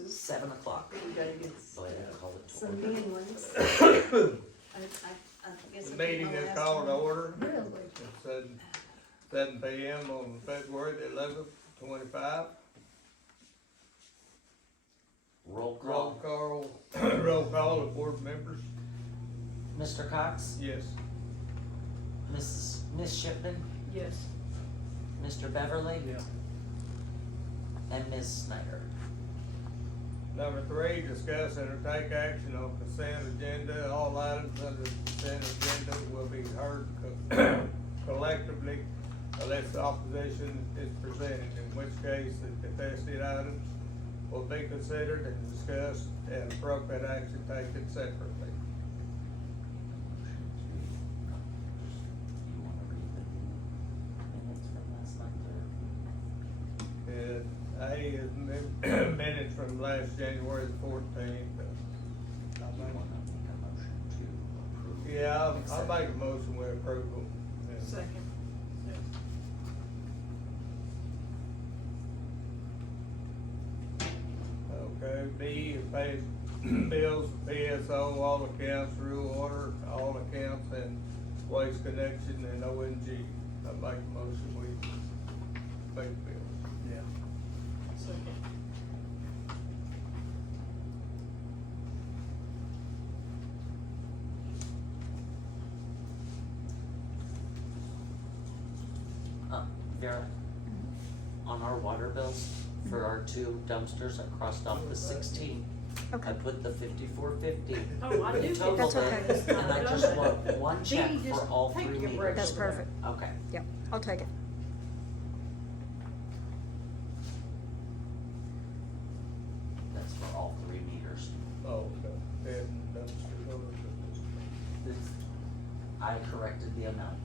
classes. 7 o'clock. We gotta get Go ahead and call it to Some order. new ones. I guess The I meeting took my is last called to one. order. Really? It's 7 p.m. on February the 11th, 25. Roll Roll call. call, roll call of board members. Mr. Cox, Yes. Miss Shipman, Yes. Mr. Beverly, Yeah. and Ms. Snyder. Number 3, discuss and take action on consent agenda. All items under the consent agenda will be heard collectively unless opposition is presented, in which case the contested items will be considered and discussed and appropriate action taken separately. You wanna read the minutes from last night, or? And A is minutes from last January the 14th. Do you wanna make a motion to approve? Yeah, I'll Accept. make a motion we approve them. Yeah. Second. Okay, B is pay bills, PSO, all accounts, rule order, all accounts, and waste connection and ONG. I make a motion we pay the bills. Yeah. Second. Vera, on our water bills for our 2 dumpsters, I crossed off the 16. Okay. I put the 54.50. Oh, I do. Total That's okay. it, and I just want one check Dee, for just all take 3 your break. meters. That's over there. perfect. Okay, Yep, I'll take it. that's for all 3 meters. Oh, okay. And dumpster over. It's- I corrected the amount.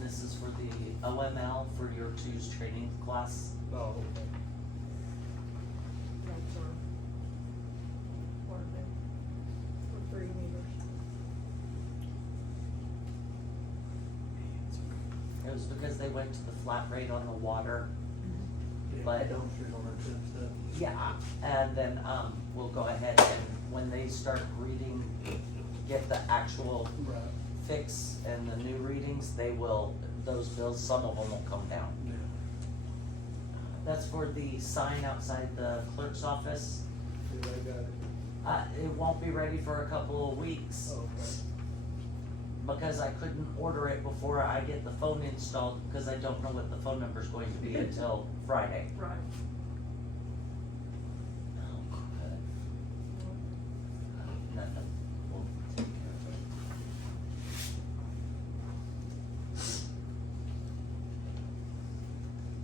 This is for the OML for your 2's training class. Oh, okay. That's our water bill for 3 meters. It was because they went to the flat rate on the water. But- dumpsters on our tip stuff. Yeah, and then, we'll go ahead and when they start reading, get the actual Right. fix and the new readings, they will, those bills, some of them will come down. Yeah. That's for the sign outside the clerk's office. See, they got it. It won't be ready for a couple of weeks Okay. because I couldn't order it before I get the phone installed because I don't know what the phone number's going to be until Friday. Right. Oh, good. Nothing. We'll take care of it.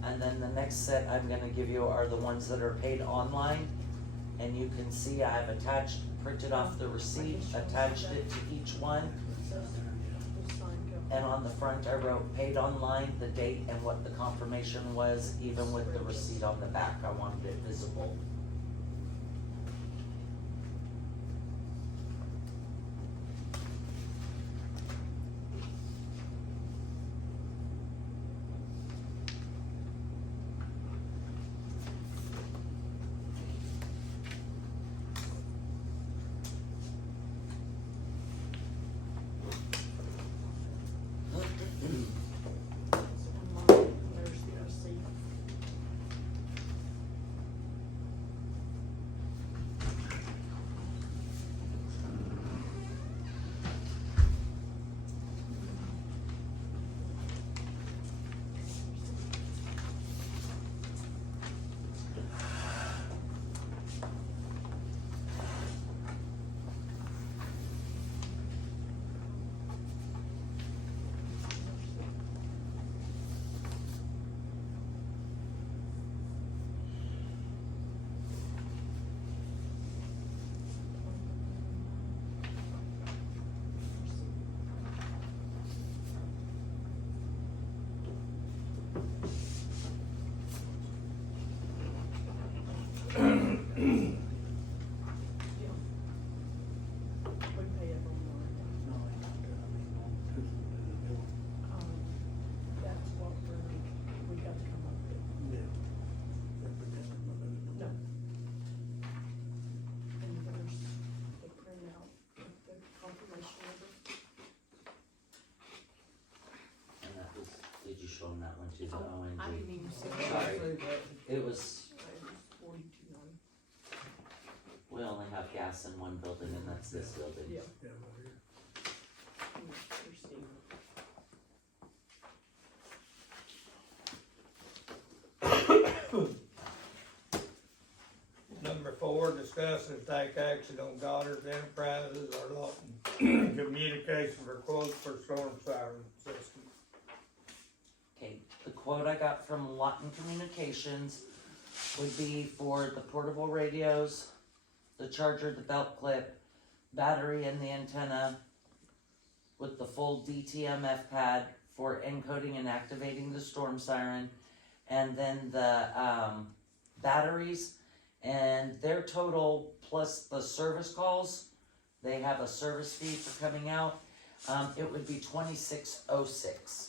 And then the next set I'm gonna give you are the ones that are paid online. And you can see I have attached, printed off the receipt, attached it to each one. Just sign go. And on the front, I wrote paid online, the date and what the confirmation was, even with the receipt on the back. I wanted it visible. There's the receipt. show them that one too, the Oh, I didn't ONG. even see Sorry. that. It was, It was 42.9. we only have gas in one building and that's this building. Yeah. Yeah, right here. Proceed. Number 4, discuss and take action on Goddard Enterprises or Lawton Communication for quotes for storm siren system. Okay, the quote I got from Lawton Communications would be for the portable radios, the charger, the belt clip, battery and the antenna with the full DTMF pad for encoding and activating the storm siren, and then the batteries and their total plus the service calls. They have a service fee for coming out. It would be $26.06.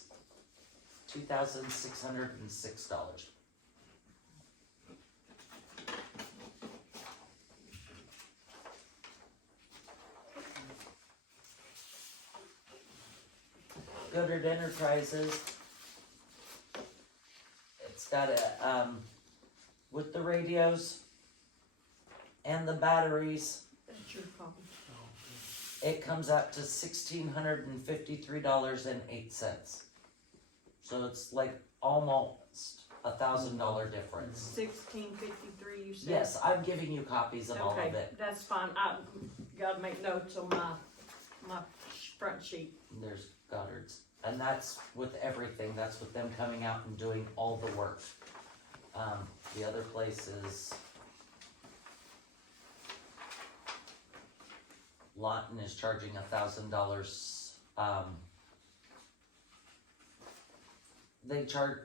$2,606. Goddard Enterprises. It's got a, with the radios and the batteries, That's your copy. it comes out to $1,653.08. So it's like almost $1,000 difference. 1653, you said? Yes, I'm giving you copies of all of Okay, it. that's fine. I gotta make notes on my front sheet. There's Goddard's, and that's with everything. That's with them coming out and doing all the work. The other places, Lawton is charging $1,000.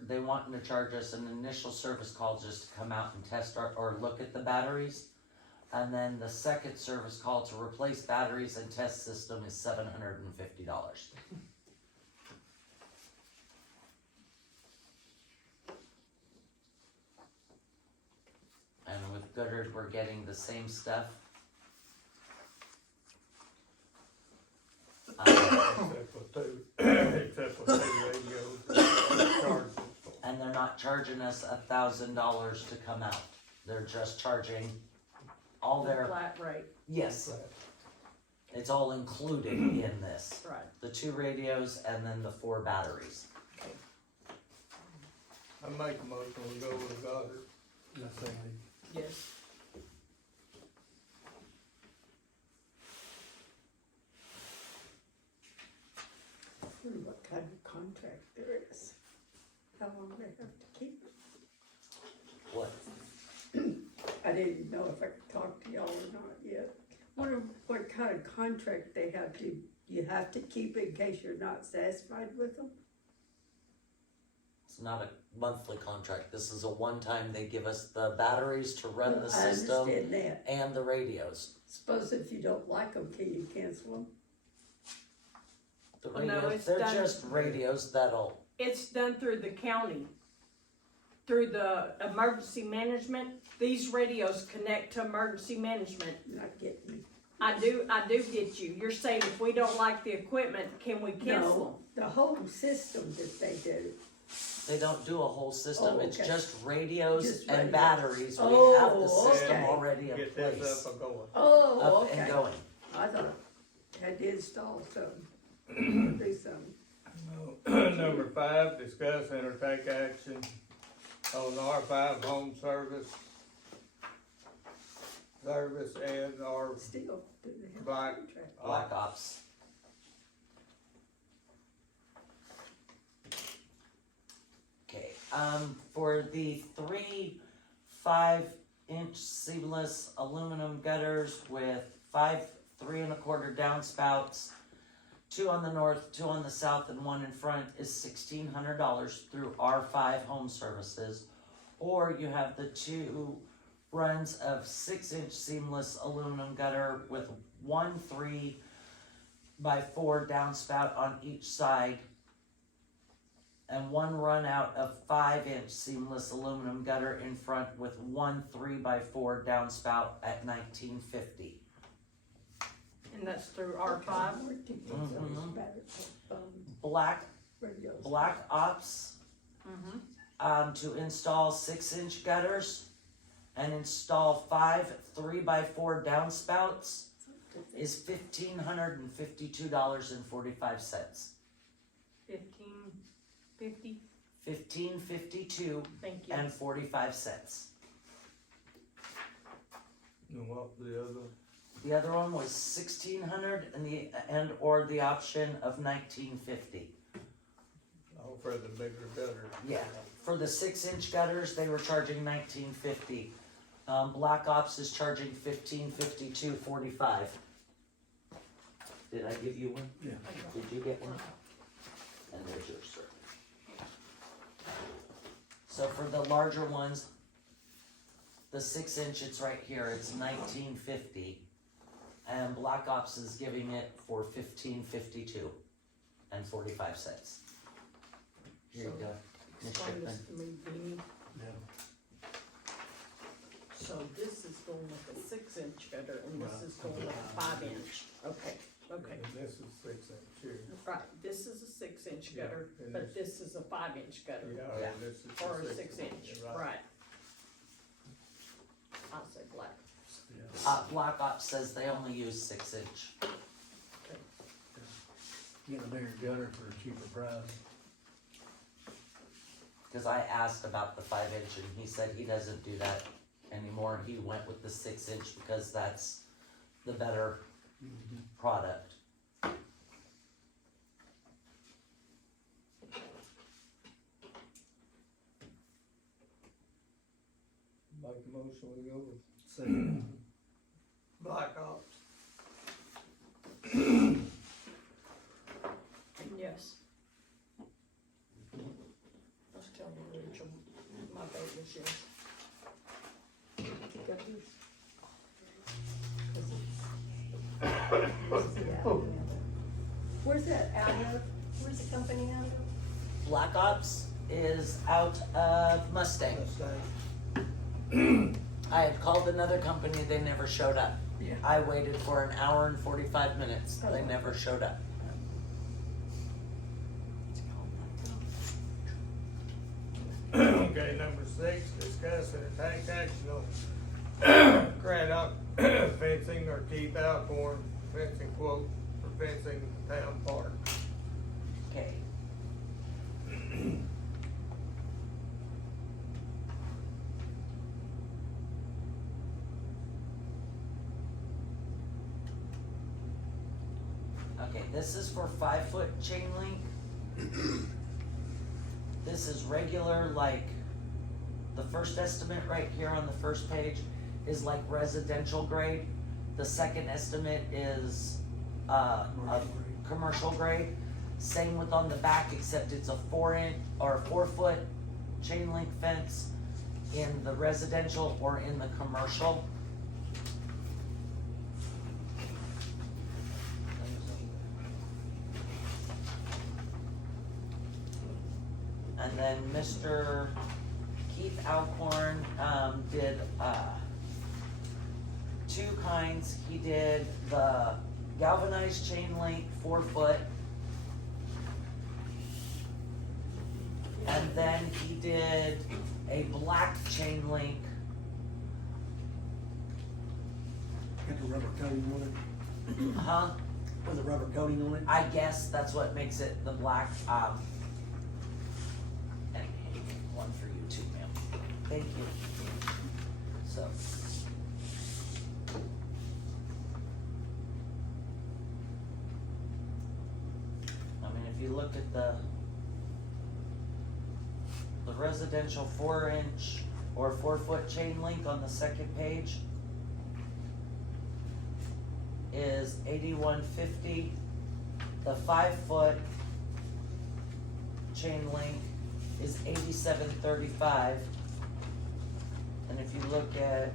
They wanting to charge us an initial service call just to come out and test or look at the batteries. And then the second service call to replace batteries and test system is $750. And with Goddard, we're getting the same stuff. Except for 2 radios. Charges. And they're not charging us $1,000 to come out. They're just charging all their, Flat rate, yes, it's all included in this. right. The 2 radios and then the 4 batteries. I make a motion, we go with Goddard. That's all right. Yes. Wonder what kind of contract there is. How long they have to keep it. What? I didn't know if I could talk to y'all or not yet. Wonder what kind of contract they have to, you have to keep it in case you're not satisfied with them? It's not a monthly contract. This is a one-time, they give us the batteries to run the I system understand that. and the radios. Suppose if you don't like them, can you cancel them? The Oh, no, radios, it's they're done. just radios that'll, It's done through the county, through the emergency management. These radios connect to emergency management. You're not getting me. I do get you. You're saying if we don't like the equipment, can we cancel No, the whole system that they do. they don't do a whole system. Oh, It's okay. just radios Just and radios. batteries. We Oh, have the system okay. already in Get place. this up and going. Oh, Up okay. and going. I thought I had to install something, do something. Number 5, discuss and or take action on R5 home service and or Still, do they have a Black. contract? Black Ops. Okay, for the 3 5-inch seamless aluminum gutters with 5 3 1/4 downspouts, 2 on the north, 2 on the south, and 1 in front is $1,600 through R5 Home Services. Or you have the 2 runs of 6-inch seamless aluminum gutter with 1 3 by 4 downspout on each side, and 1 run out of 5-inch seamless aluminum gutter in front with 1 3 by 4 downspout at $1,950. And that's through R5? Warranty for those Mhm. battery, Black radios. Ops to install 6-inch gutters and install 5 3x4 downspouts is $1,552.45. 1550, $1,552 thank you. and 45 cents. And what the other? The other one was $1,600 and or the option of $1,950. Oh, for the bigger gutter. Yeah, for the 6-inch gutters, they were charging $1,950. Black Ops is charging $1,552.45. Did I give you one? Yeah. Did you get one? And there's yours, sir. So for the larger ones, the 6-inch, it's right here, it's $1,950. And Black Ops is giving it for $1,552 and 45 cents. Here you go. Ms. Explain this Shipman. to me, Beanie. Yeah. So this is going with a 6-inch gutter and this Right. is going with a 5-inch. Okay, okay. And this is 6-inch here. Right, this is a 6-inch Yeah, gutter, and but this is a 5-inch gutter. Yeah, and this is the Or a 6 6-inch, Right. right. I'll say black. Yeah. Black Ops says they only use 6-inch. Getting a bigger gutter for a cheaper price. Cause I asked about the 5-inch and he said he doesn't do that anymore. He went with the 6-inch because that's the better product. Make the motion, we go with Second. Black Ops. Yes. I was telling you, Rachel, my vote was yes. Got this? Where's that out of? Where's the company out of? Black Ops is out of Mustang. I had called another company, they never showed up. Yeah. I waited for an hour and 45 minutes, they Oh. never showed up. Okay, number 6, discuss and take action on Craddock fencing or Keith Alcorn fencing quote for fencing town park. Okay. Okay, this is for 5-foot chain link. This is regular, like, the first estimate right here on the first page is like residential grade. The second estimate is, a commercial grade. Same with on the back, except it's a 4-inch or 4-foot chain link fence in the residential or in the commercial. And then Mr. Keith Alcorn, did, 2 kinds. He did the galvanized chain link, 4-foot. And then he did a black chain link. Got the rubber coating on it, Huh? with a rubber coating on it. I guess that's what makes it the black, and one for you too, ma'am. Thank you. So. I mean, if you look at the residential 4-inch or 4-foot chain link on the second page is $81.50. The 5-foot chain link is $87.35. And if you look at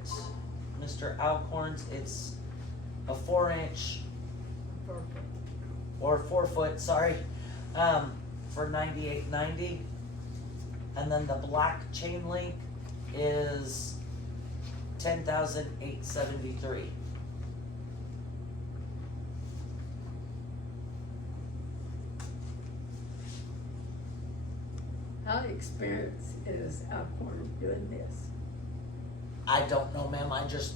Mr. Alcorn's, it's a 4-inch or 4-foot, sorry, for $98.90. And then the black chain link is $10,873. How experienced is Alcorn doing this? I don't know, ma'am, I just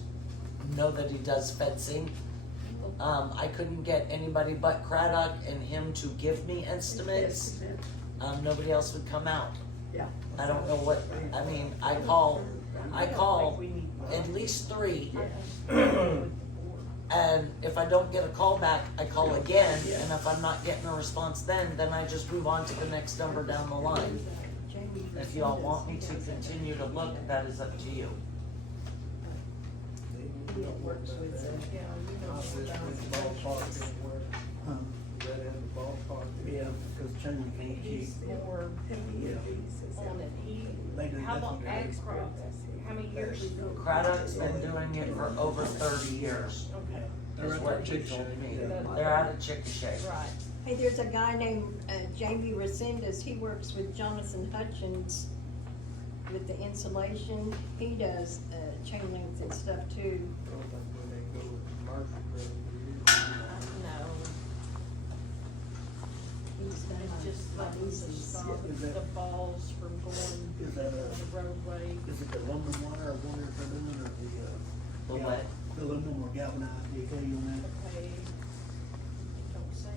know that he does fencing. I couldn't get anybody but Craddock and him to give me estimates. Nobody else would come out. Yeah. I don't know what, I mean, I call at least 3. And if I don't get a call back, I call again, and if I'm not getting a response then I just move on to the next number down the line. If y'all want me to continue to look, that is up to you. Huh? Yeah, because Chandler can't keep. He's more Yeah. on it. They do How long, definitely. ag crop, how many years? Craddock's been doing it for over 30 years, Okay, is what he told me. Yeah. They're out of Chickasha. right. Hey, there's a guy named Jamie Resendez, he works with Jonathan Hutchins with the insulation. He does chain links and stuff too. No, He's done it's just like to stop Is that- the balls from going Is that on the roadway. is it the aluminum wire or wonder if they're doing or The the, what? the aluminum or galvanized, do you tell you on that? Okay, don't say.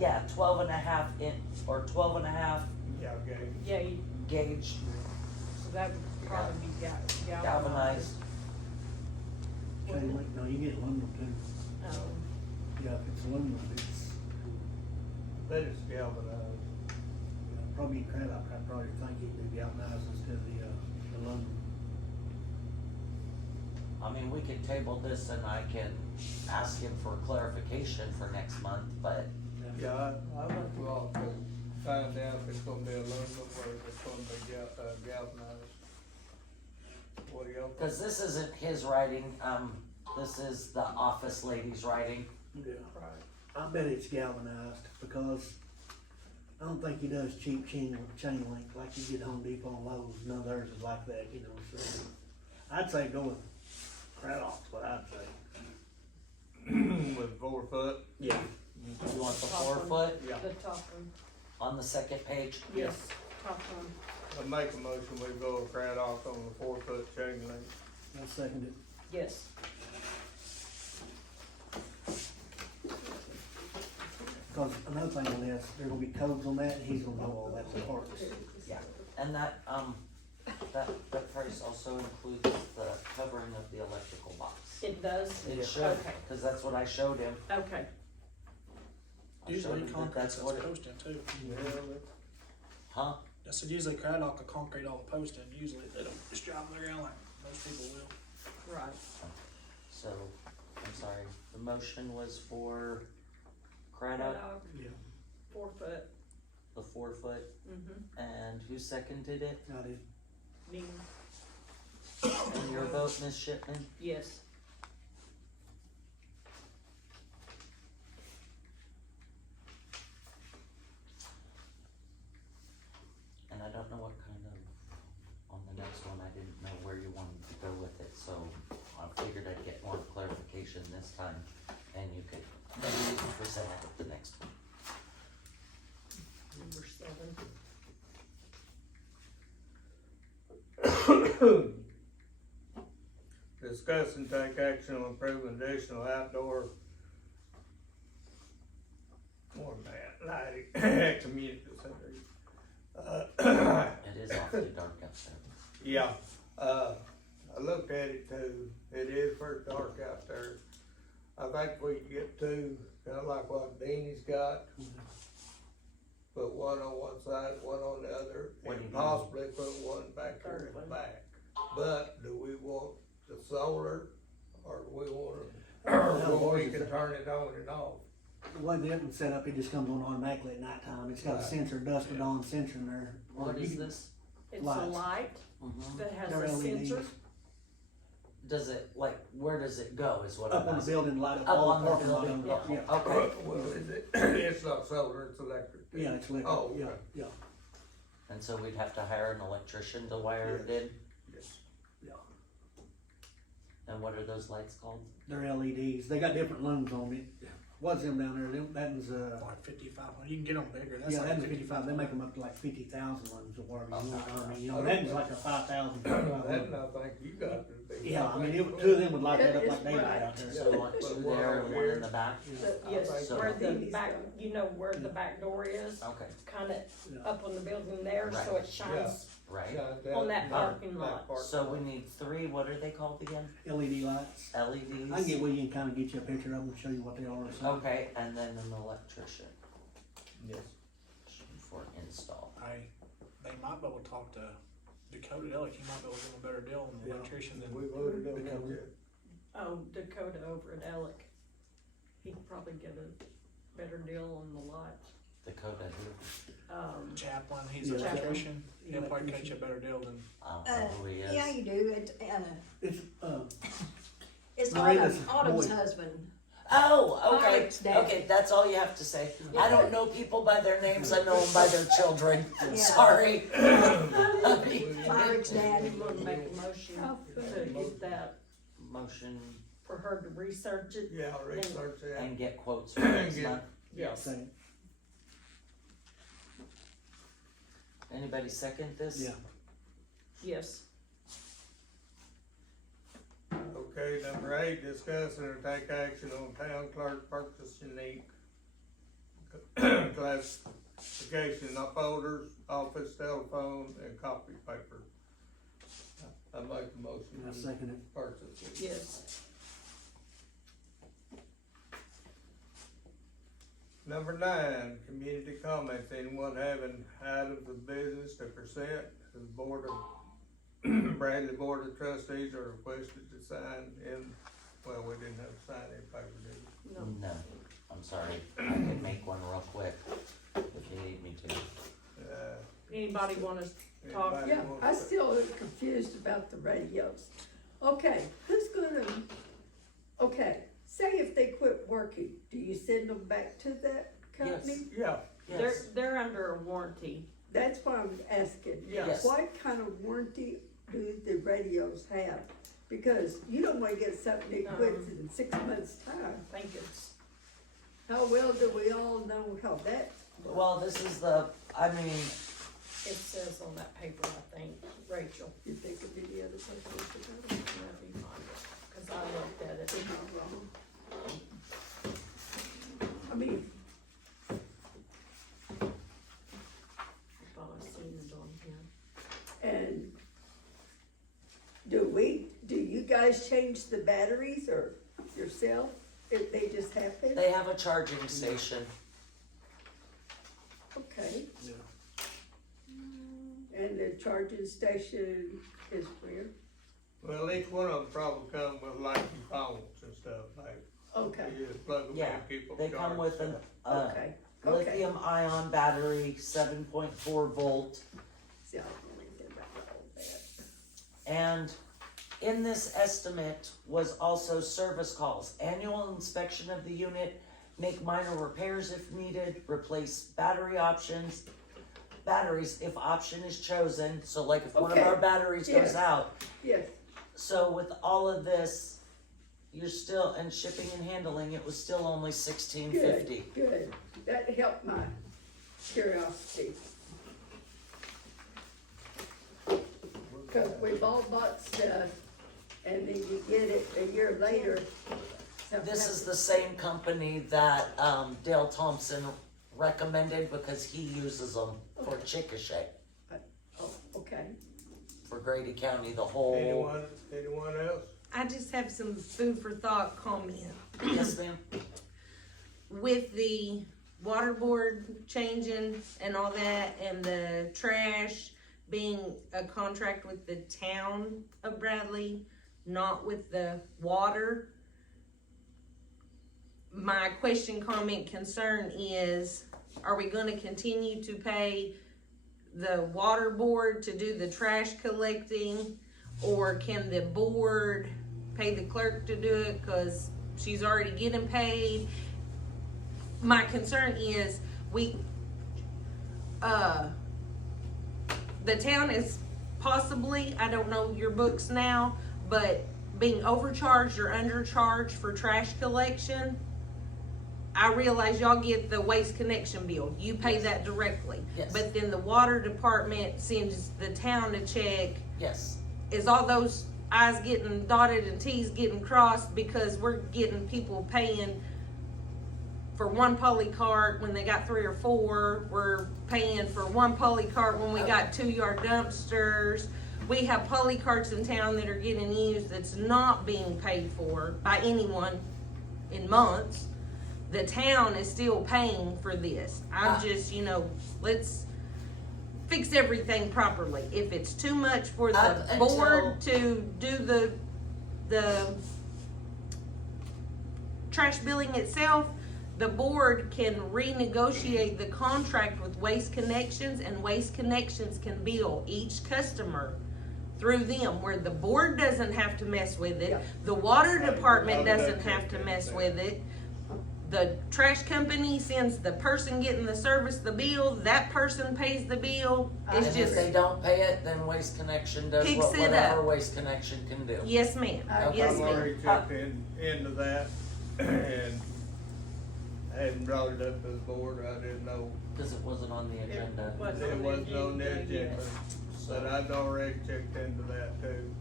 Yeah, 12 and a half inch, or 12 and a half Yeah, okay. Yeah, gauge so that would probably be galvanized. galvanized. Chain link, no, you get aluminum too. Yeah, if it's aluminum, it's, That is galvanized. probably Craddock, I probably think it'd be galvanized instead of the aluminum. I mean, we could table this and I can ask him for clarification for next month, but Yeah, I think we ought to find out if it's gonna be aluminum or if it's gonna be galvanized. What do y'all think? because this isn't his writing, this is the office lady's writing. Yeah. Right. I bet it's galvanized because I don't think he does cheap chain link like you get Home Depot and Lowe's. None of theirs is like that, you know, so. I'd say go with Craddock's what I'd say. With 4 foot? Yeah. You want the Top 4 one. foot Yeah. The top one, on the second page? yes, top one. I make a motion, we go with Craddock on the 4 foot chain link. I'll second it. Yes. Cause another thing on this, there gonna be codes on that and he's gonna know all that parts. Yeah, and that price also includes the covering of the electrical box. It does? It should, Okay. cause that's what I showed him. Okay, I showed Usually him that concrete that's that's what it, posting too. huh? I said usually Craddock will concrete all the posting. Usually they don't just drive on the ground like most people will. right. So, I'm sorry, the motion was for Craddock, Yeah. 4 foot. the 4 foot, Mm-hmm. and who seconded it? I did. Nina, And your vote, Ms. Shipman? yes. And I don't know what kind of, on the next one, I didn't know where you wanted to go with it, so I figured I'd get more clarification this time, and you could, maybe you could present it at the next one. Number 7. Discuss and take action on approving additional outdoor more than that, lighting at community center. It is awfully dark out there. Yeah, I looked at it too, it is pretty dark out there. I think we can get 2, kinda like what Deanie's got. Put one on one side, one on the other, What do you and mean? possibly put one back there in the back. But do we want the solar, or do we want it, or we can turn it on and off? The way the oven's set up, it just comes on automatically at nighttime. It's got a Right. sensor, dusted on sensor in there. Or What you is can- this? It's a Lights. light Mm-hmm. that has They're a LEDs. sensor. Does it, like, where does it go, is what Up I'm on the asking? building, light up Up all on the the parking lot. building, Yeah, Okay, Well, is it, it's not solar, it's electric. yeah, it's lit. Oh, Yeah, okay. yeah, and so we'd have to hire an electrician to wire it in, Yes. yeah. and what are those lights called? They're LEDs. They got different looms on it. What's them down there? That was, Like 55, you can get them bigger, that's yeah, like that was 55, they make them up to like 50,000 ones or whatever, you know what I mean? You know, that was like a 5,000. That I think you got to be. Yeah, I mean, two of them would light that up like they light Right. out there. So you want two there and one in the back? Yes, So- where the These back, guys. you know where the back door is, Okay, kinda Yeah. up on the building there, so it shines right. on that parking lot. So we need three, what are they called again? LED lights. LEDs? I can get with you and kinda get you a picture of them and show you what they are or something. Okay, and then an electrician Yes. for install. They might be able to talk to Dakota Delic, he might be able to give them a better deal on the Yeah. electrician than. We voted on that Because- yet. Oh, Dakota over at Ellick, he'd probably get a better deal on the lights. Dakota who? Chaplain, he's Yeah. an electrician, Yeah. he'll probably cut you a better deal than. I don't know who he is. Yeah, you do, It's, it's Miranda's Autumn's boy. husband. Oh, okay, Alex Dad. okay, that's all you have to say. I don't know people by their names, I know them by their children, Yeah. sorry. Fire's dad. You wanna make a motion to get that, Motion for her to research it? Yeah, I'll research that. and get quotes for next Get- month. Yes. same, Anybody second this? yeah. Yes. Okay, number 8, discuss and take action on town clerk purchasing ink. Classification of folders, office telephone, and copy paper. I make a motion I to second it. purchase it. Yes. Number 9, community comments. Anyone having items of business to present to the board of, Bradley Board of Trustees are requested to sign in, well, we didn't have to sign any paper, did we? No. No, I'm sorry, I can make one real quick if you need me to. Anybody wanna talk? Anybody Yeah, want I to- still am confused about the radios. Okay, who's gonna, okay, say if they quit working, do you send them back to that company? Yeah, Yes, They're under a warranty. That's why I'm asking. Yes. What kind of warranty do the radios have? Because you don't wanna get something that quits in 6 months' time. I think it's, How well do we all know how that? well, this is the, I mean, it says on that paper, I think, Rachel, You think of any other companies let me find it, cause I looked at it. am I wrong? I mean, I thought I seen it on here. and do you guys change the batteries or yourself, if they just happen? they have a charging station. Okay, Yeah. and the charging station is where? well, each one of them probably come with like phones and stuff, like, Okay, you just plug them Yeah, in, keep them They charged. come with an, okay, okay. lithium ion battery, 7.4 volt. See, I don't know anything about all that. And in this estimate was also service calls, annual inspection of the unit, make minor repairs if needed, replace batteries if option is chosen, so like if one of Okay. our batteries goes Yes. out. Yes, So with all of this, you're still, and shipping and handling, it was still only $16.50. good, that helped my curiosity. Cause we've all bought stuff, and then you get it a year later. something This is happens. the same company that Dale Thompson recommended because he uses them for Chickasha, Oh, okay, for Grady County, the whole. Anyone else? I just have some food for thought comment. Yes, ma'am. With the water board changing and all that, and the trash being a contract with the town of Bradley, not with the water. My question, comment, concern is, are we gonna continue to pay the water board to do the trash collecting? Or can the board pay the clerk to do it, cause she's already getting paid? My concern is, the town is possibly, I don't know your books now, but being overcharged or undercharged for trash collection. I realize y'all get the waste connection bill, you pay that directly. Yes. But then the water department sends the town a check. Yes, Is all those I's getting dotted and T's getting crossed because we're getting people paying for one polycart when they got 3 or 4? We're paying for one polycart when we got 2-yard dumpsters. We have polycarts in town that are getting used that's not being paid for by anyone in months. The town is still paying for this. I'm just, let's fix everything properly. If it's too much for the Up board to do the trash billing itself, the board can renegotiate the contract with Waste Connections, and Waste Connections can bill each customer through them, where the board doesn't have to mess with it, Yeah. the water department I'll doesn't check have to into mess that. with it. The trash company sends the person getting the service the bill, that person pays the bill. and It's if just, they don't pay it, then Waste Connection does Picks it whatever up. Waste Connection can do. yes ma'am, Okay. yes I've ma'am. already checked into that, and I hadn't brought it up to the board, I didn't know, Cause it wasn't on the agenda. it wasn't on the agenda, but I'd already checked into that too,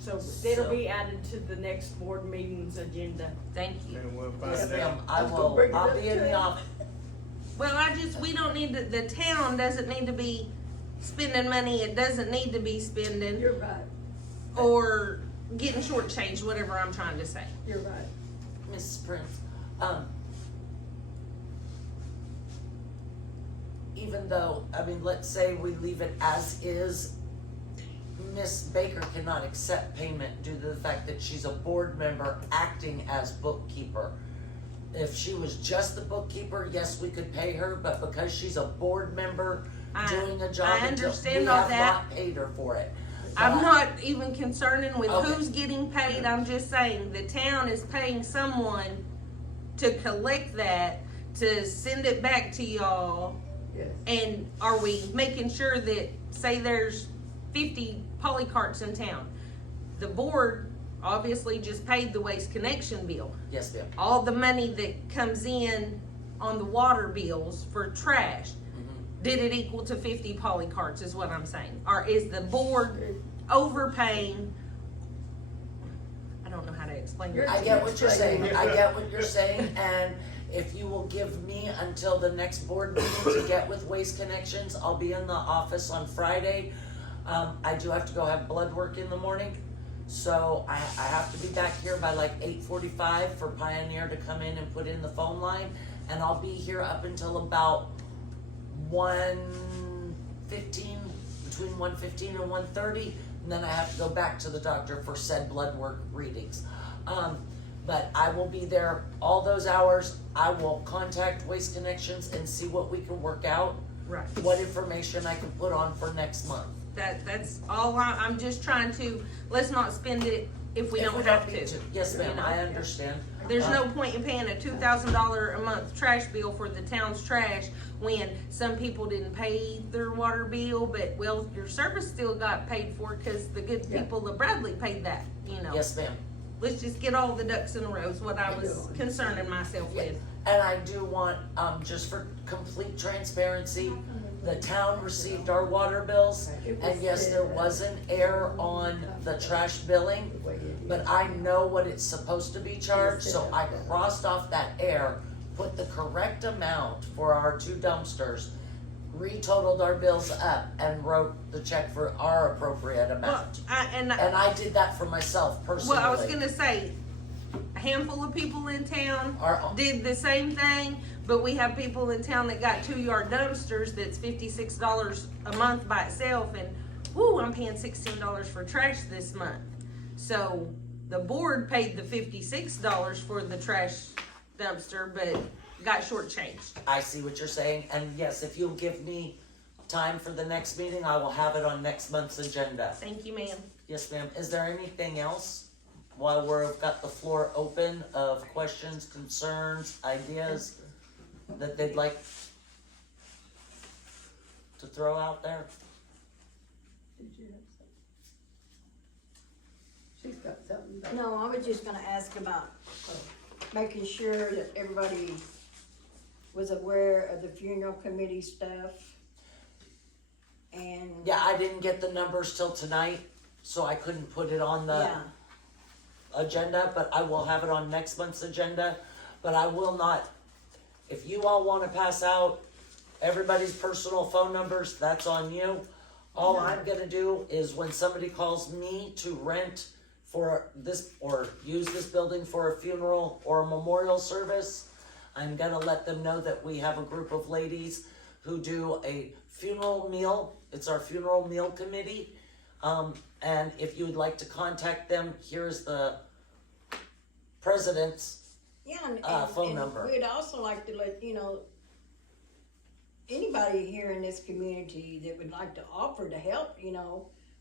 So it'll be added to the next board meeting's agenda. Thank you. and we'll Yes, find ma'am, out. I was gonna will, bring it I'll up be in to the him. office. Well, we don't need to, the town doesn't need to be spending money it doesn't need to be spending, You're right, or getting shortchanged, whatever I'm trying to say. you're right. Mrs. Prince, even though, let's say we leave it as is, Miss Baker cannot accept payment due to the fact that she's a board member acting as bookkeeper. If she was just the bookkeeper, yes, we could pay her, but because she's a board member doing a job, I until understand we all have that. not paid her for it. I'm But- not even concerning with Okay. who's getting paid, I'm just saying the town is paying someone to collect that, to send it back to y'all. Yes. And are we making sure that, say there's 50 polycarts in town, the board obviously just paid the Waste Connection bill. Yes, ma'am. All the money that comes in on the water bills for trash, did it equal to 50 polycarts is what I'm saying? Or is the board overpaying? I don't know how to explain it. I get what you're saying, and if you will give me until the next board meeting to get with Waste Connections, I'll be in the office on Friday. I do have to go have blood work in the morning, so I have to be back here by like 8:45 for Pioneer to come in and put in the phone line, and I'll be here up until about 1:15, between 1:15 and 1:30, and then I have to go back to the doctor for said blood work readings. But I will be there all those hours. I will contact Waste Connections and see what we can work out, Right. what information I can put on for next month. That's all I'm just trying to, let's not spend it if we If don't have need to. Yes, ma'am, You know? I understand. There's no point in paying a $2,000 a month trash bill for the town's trash when some people didn't pay their water bill, but well, your service still got paid for because the good Yeah. people of Bradley paid that, you know. Yes, ma'am. Let's just get all the ducks in a row is what I was concerning myself with. And I do want, just for complete transparency, the town received our water bills, and yes, there was an error on the trash billing, but I know what it's supposed to be charged, so I crossed off that error, put the correct amount for our 2 dumpsters, retotaled our bills up, and wrote the check for our appropriate Well, amount. and And I did that for myself personally. well, I was gonna say, a handful of people in town Our- did the same thing, but we have people in town that got 2-yard dumpsters that's $56 a month by itself, and whoo, I'm paying $16 for trash this month. So the board paid the $56 for the trash dumpster, but got shortchanged. I see what you're saying, and yes, if you'll give me time for the next meeting, I will have it on next month's agenda. Thank you, ma'am. Yes, ma'am. Is there anything else while we've got the floor open of questions, concerns, ideas that they'd like to throw out there? Did you have something? She's got something. No, I was just gonna ask about making sure that everybody was aware of the funeral committee stuff. And, Yeah, I didn't get the numbers till tonight, so I couldn't put it on the yeah, agenda, but I will have it on next month's agenda. But I will not, if you all wanna pass out everybody's personal phone numbers, that's on you. All I'm gonna do is when somebody calls me to rent for this, or use this building for a funeral or a memorial service, I'm gonna let them know that we have a group of ladies who do a funeral meal. It's our funeral meal committee. And if you would like to contact them, here's the president's yeah, phone number. we'd also like to let, anybody here in this community that would like to offer to help,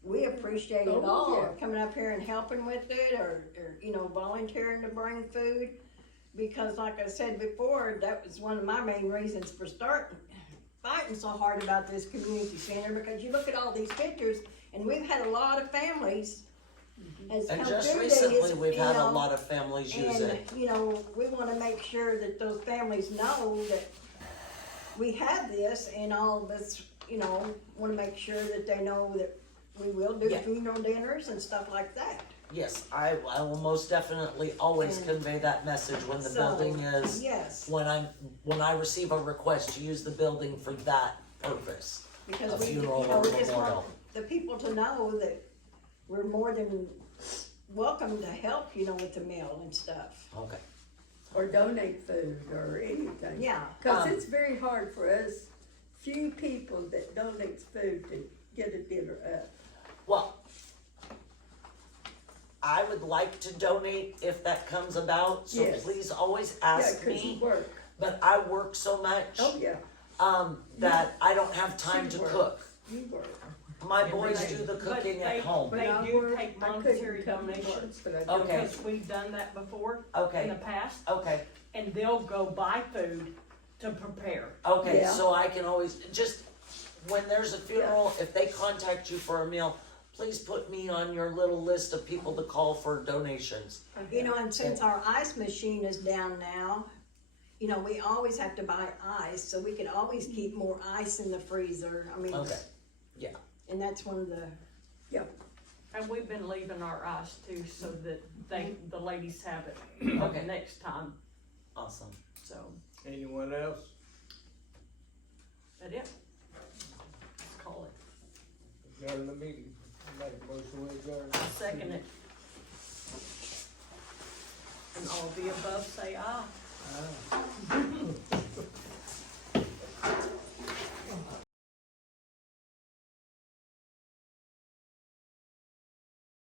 we appreciate it Oh, all, yeah. coming up here and helping with it, or, volunteering to bring food. Because like I said before, that was one of my main reasons for fighting so hard about this community center, because you look at all these pictures, and we've had a lot of families has come And through just these, recently, we've had a you know, lot of families use and, it. we wanna make sure that those families know that we have this, and all of us, wanna make sure that they know that we will do Yeah. funeral dinners and stuff like that. Yes, I will most definitely always And convey that message when the so, building is, Yes, when I receive a request to use the building for that purpose. because A we, funeral or we just memorial. want the people to know that we're more than welcome to help, with the meal and stuff. Okay. Or donate food or anything. Yeah, Cause it's very hard for us, few people that donates food to get a dinner up. Well, I would like to donate if that comes about, so Yes. please always Yeah, ask 'cause you me. work. But I work so much, Oh, yeah, that I don't have time to She works. cook. you work. My boys Every do the day. cooking But at home. They When I do work, take I couldn't monetary come to donations. work, but I Okay. Because we've done that before in Okay, the past, okay, and they'll go buy food to prepare. okay, Yeah. so I can always, just, when there's a funeral, if they contact you for a meal, please put me on your little list of people to call for donations. and since our ice machine is down now, we always have to buy ice, so we could always keep more ice in the freezer, Okay, yeah. and that's one of the, And we've been leaving our ice too, so that the ladies have it Okay. next time, Awesome. so, Anyone else? that it. Let's call it. Adjourn the meeting. Make a motion to adjourn. I second it. And all the above say aye.